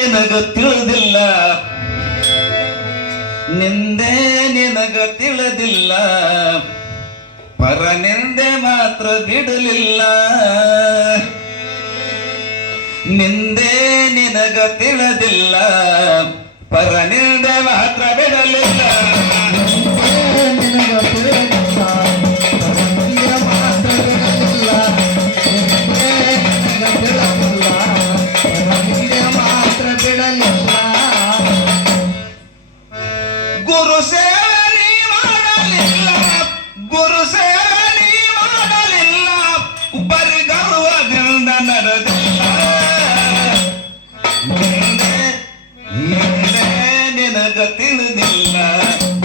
ನಿನಗ ತಿಳಿದಿಲ್ಲ ನಿಂದೆ ನಿನಗ ತಿಳಿದಿಲ್ಲ ಪರ ನಿಂದೆ ಮಾತ್ರ ಬಿಡಲಿಲ್ಲ ನಿಂದೆ ನಿನಗ ತಿಳಿದಿಲ್ಲ ಪರ ನಿಂದೆ ಮಾತ್ರ ಬಿಡಲಿಲ್ಲ ನಿನಗ ತಿಳಿದಿಲ್ಲ ಗುರು ಸೇವೆ ಮಾಡಲಿಲ್ಲ ಗುರು ಸೇವೆ ಮಾಡಲಿಲ್ಲ ಬರಿ ಗರ್ವದಿಂದ ನಡೆದಿಲ್ಲ ನಿನಗ ತಿಳಿದಿಲ್ಲ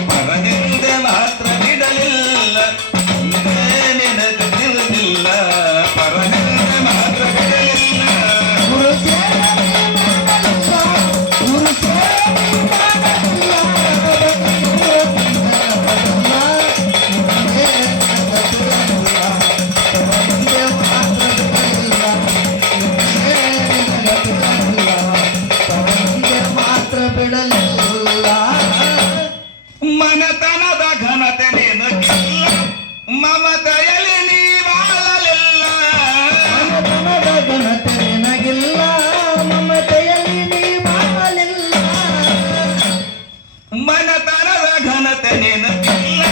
ಪರ ನಿಂದೆ ಮಾತ್ರ ಬಿಡಲಿಲ್ಲ ನಿನಗ ತಿಳಿದಿಲ್ಲ ಪರ ನಿಂದೆ ಮಾತ್ರ ಬಿಡಲಿಲ್ಲ ಗುರು ಮನತನದ ಘನತೆ ನಿನಗಿಲ್ಲ ಮಮತೆಯಲ್ಲಿ ನೀ ಬಾಳಲಿಲ್ಲ ಮನತನದ ಘನತೆ ನಿನಗಿಲ್ಲ ಮಮತೆಯಲ್ಲಿ ನೀ ಬಾಳಲಿಲ್ಲ ಮನತನದ ಘನತೆ ನಿನಗಿಲ್ಲ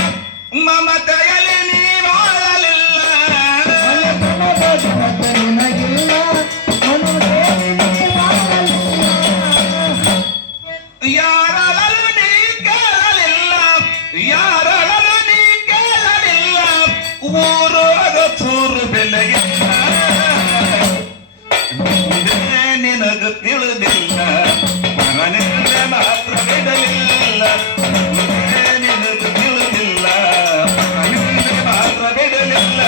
ಮಮತೆಯಲ್ಲಿ ನೀ ಬಾಳಲಿಲ್ಲ ಮನತನದ ಘನತೆ ನಿನಗಿಲ್ಲ ಮಮತೆಯಲ್ಲಿ ನೀ ಬಾಳಲಿಲ್ಲ ಯಾರಳಲು ನೀ ಕೇಳಲಿಲ್ಲ ಯಾರಳಲು ನೀ ಕೇಳಲಿಲ್ಲ ಊರೋಗ ಚೂರು ಬೆಲೆಗಿಲ್ಲ ನಿನಗ ತಿಳಿದಿಲ್ಲ ಪರ ನಿಂದೆ ಮಾತ್ರ ಬಿಡಲಿಲ್ಲ ನಿನಗ ತಿಳಿದಿಲ್ಲ ಪರ ನಿಂದೆ ಮಾತ್ರ ಬಿಡಲಿಲ್ಲ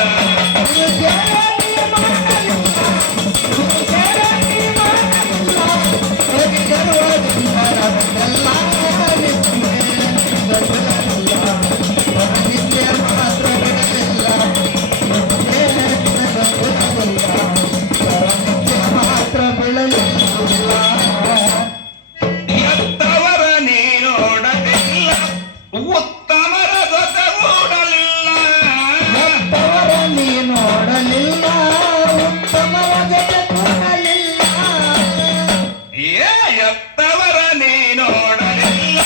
ಎತ್ತವರ ನೀ ನೋಡಲಿಲ್ಲ ಉತ್ತಮರ ಜೊತೆಗೂಡಲಿಲ್ಲ ಎತ್ತವರ ನೀ ನೋಡಲಿಲ್ಲ ಉತ್ತಮರ ಜೊತೆಗೂಡಲಿಲ್ಲ ಎತ್ತವರ ನೀ ನೋಡಲಿಲ್ಲ